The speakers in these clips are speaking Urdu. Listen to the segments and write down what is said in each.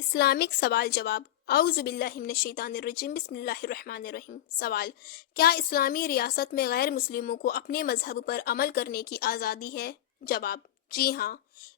اسلامک سوال جواب۔ اعوذ باللہ من الشیطان الرجیم، بسم اللہ الرحمن الرحیم۔ سوال: کیا اسلامی ریاست میں غیر مسلموں کو اپنے مذہب پر عمل کرنے کی آزادی ہے؟ جواب: جی ہاں،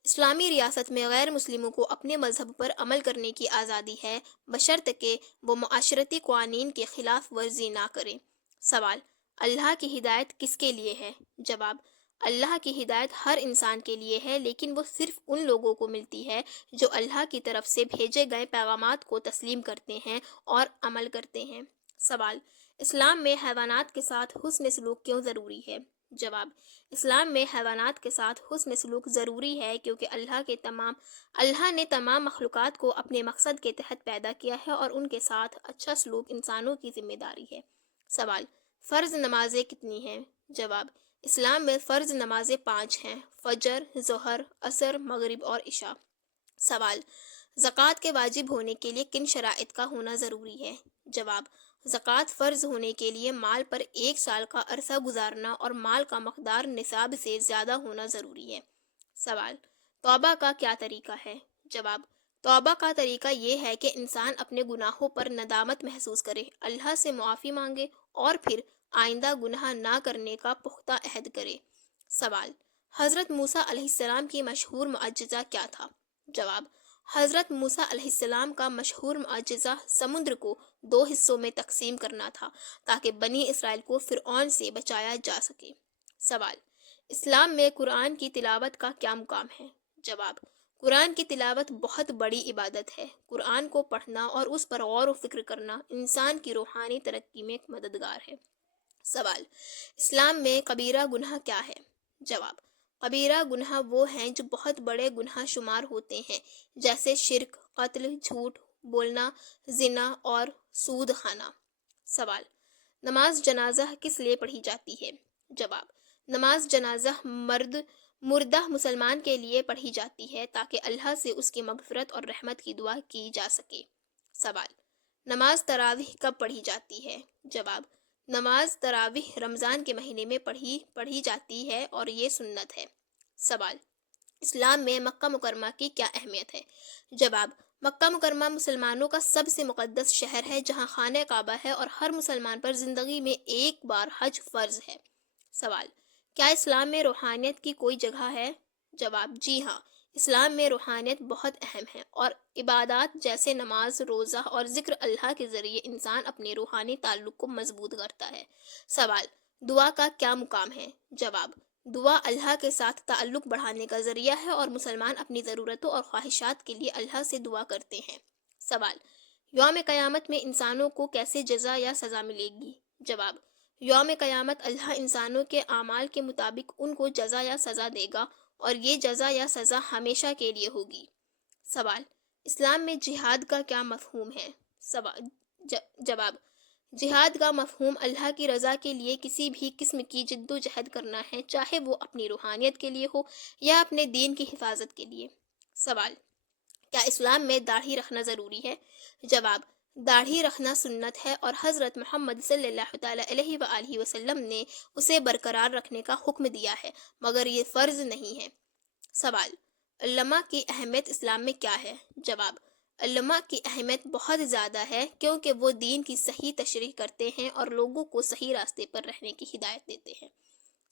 اسلامی ریاست میں غیر مسلموں کو اپنے مذہب پر عمل کرنے کی آزادی ہے، بشرطیکہ وہ معاشرتی قوانین کی خلاف ورزی نہ کریں۔ سوال: اللہ کی ہدایت کس کے لیے ہے؟ جواب: اللہ کی ہدایت ہر انسان کے لیے ہے، لیکن وہ صرف ان لوگوں کو ملتی ہے جو اللہ کی طرف سے بھیجے گئے پیغامات کو تسلیم کرتے ہیں اور عمل کرتے ہیں۔ سوال: اسلام میں حیوانات کے ساتھ حسن سلوک کیوں ضروری ہے؟ جواب: اسلام میں حیوانات کے ساتھ حسن سلوک ضروری ہے کیونکہ اللہ نے تمام مخلوقات کو اپنے مقصد کے تحت پیدا کیا ہے اور ان کے ساتھ اچھا سلوک انسانوں کی ذمہ داری ہے۔ سوال: فرض نمازیں کتنی ہیں؟ جواب: اسلام میں فرض نمازیں 5 ہیں: فجر، ظہر، عصر، مغرب اور عشاء۔ سوال: زکوٰۃ کے واجب ہونے کے لیے کن شرائط کا ہونا ضروری ہے؟ جواب: زکوٰۃ فرض ہونے کے لیے مال پر 1 سال کا عرصہ گزارنا اور مال کا مقدار نصاب سے زیادہ ہونا ضروری ہے۔ سوال: توبہ کا کیا طریقہ ہے؟ جواب: توبہ کا طریقہ یہ ہے کہ انسان اپنے گناہوں پر ندامت محسوس کرے، اللہ سے معافی مانگے اور پھر آئندہ گناہ نہ کرنے کا پختہ عہد کرے۔ سوال: حضرت موسیٰ علیہ السلام کی مشہور معجزہ کیا تھا؟ جواب: حضرت موسیٰ علیہ السلام کا مشہور معجزہ سمندر کو 2 حصوں میں تقسیم کرنا تھا تاکہ بنی اسرائیل کو فرعون سے بچایا جا سکے۔ سوال: اسلام میں قرآن کی تلاوت کا کیا مقام ہے؟ جواب: قرآن کی تلاوت بہت بڑی عبادت ہے۔ قرآن کو پڑھنا اور اس پر غور و فکر کرنا انسان کی روحانی ترقی میں مددگار ہے۔ سوال: اسلام میں کبیرہ گناہ کیا ہے؟ جواب: کبیرہ گناہ وہ ہیں جو بہت بڑے گناہ شمار ہوتے ہیں، جیسے شرک، قتل، جھوٹ بولنا، زنا اور سود کھانا۔ سوال: نماز جنازہ کس لیے پڑھی جاتی ہے؟ جواب: نماز جنازہ مردہ مسلمان کے لیے پڑھی جاتی ہے تاکہ اللہ سے اس کی مغفرت اور رحمت کی دعا کی جا سکے۔ سوال: نماز تراویح کب پڑھی جاتی ہے؟ جواب: نماز تراویح رمضان کے مہینے میں پڑھی جاتی ہے اور یہ سنت ہے۔ سوال: اسلام میں مکہ مکرمہ کی کیا اہمیت ہے؟ جواب: مکہ مکرمہ مسلمانوں کا سب سے مقدس شہر ہے جہاں خانہ کعبہ ہے اور ہر مسلمان پر زندگی میں 1 بار حج فرض ہے۔ سوال: کیا اسلام میں روحانیت کی کوئی جگہ ہے؟ جواب: جی ہاں، اسلام میں روحانیت بہت اہم ہے اور عبادات جیسے نماز، روزہ اور ذکر اللہ کے ذریعے انسان اپنے روحانی تعلق کو مضبوط کرتا ہے۔ سوال: دعا کا کیا مقام ہے؟ جواب: دعا اللہ کے ساتھ تعلق بڑھانے کا ذریعہ ہے اور مسلمان اپنی ضرورتوں اور خواہشات کے لیے اللہ سے دعا کرتے ہیں۔ سوال: یوم قیامت میں انسانوں کو کیسے جزا یا سزا ملے گی؟ جواب: یوم قیامت اللہ انسانوں کے اعمال کے مطابق ان کو جزا یا سزا دے گا اور یہ جزا یا سزا ہمیشہ کے لیے ہوگی۔ سوال: اسلام میں جہاد کا کیا مفہوم ہے؟ جواب: جہاد کا مفہوم اللہ کی رضا کے لیے کسی بھی قسم کی جد و جہد کرنا ہے، چاہے وہ اپنی روحانیت کے لیے ہو یا اپنے دین کی حفاظت کے لیے۔ سوال: کیا اسلام میں داڑھی رکھنا ضروری ہے؟ جواب: داڑھی رکھنا سنت ہے اور حضرت محمد صلی اللہ تعالیٰ علیہ وآلہ وسلم نے اسے برقرار رکھنے کا حکم دیا ہے، مگر یہ فرض نہیں ہے۔ سوال: علماء کی اہمیت اسلام میں کیا ہے؟ جواب: علماء کی اہمیت بہت زیادہ ہے کیونکہ وہ دین کی صحیح تشریح کرتے ہیں اور لوگوں کو صحیح راستے پر رہنے کی ہدایت دیتے ہیں۔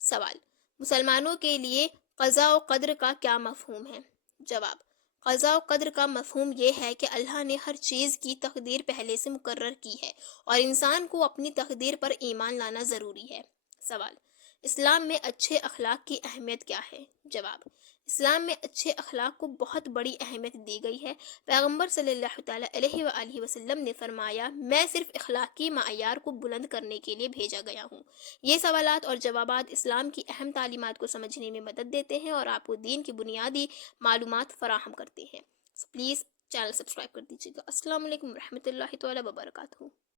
سوال: مسلمانوں کے لیے قضاء و قدر کا کیا مفہوم ہے؟ جواب: قضاء و قدر کا مفہوم یہ ہے کہ اللہ نے ہر چیز کی تقدیر پہلے سے مقرر کی ہے اور انسان کو اپنی تقدیر پر ایمان لانا ضروری ہے۔ سوال: اسلام میں اچھے اخلاق کی اہمیت کیا ہے؟ جواب: اسلام میں اچھے اخلاق کو بہت بڑی اہمیت دی گئی ہے۔ پیغمبر صلی اللہ تعالیٰ علیہ وآلہ وسلم نے فرمایا، میں صرف اخلاقی معیار کو بلند کرنے کے لیے بھیجا گیا ہوں۔ یہ سوالات اور جوابات اسلام کی اہم تعلیمات کو سمجھنے میں مدد دیتے ہیں اور آپ کو دین کی بنیادی معلومات فراہم کرتے ہیں۔ پلیز چینل سبسکرائب کر دیجیے گا۔ السلام علیکم ورحمۃ اللہ تعالیٰ وبرکاتہ۔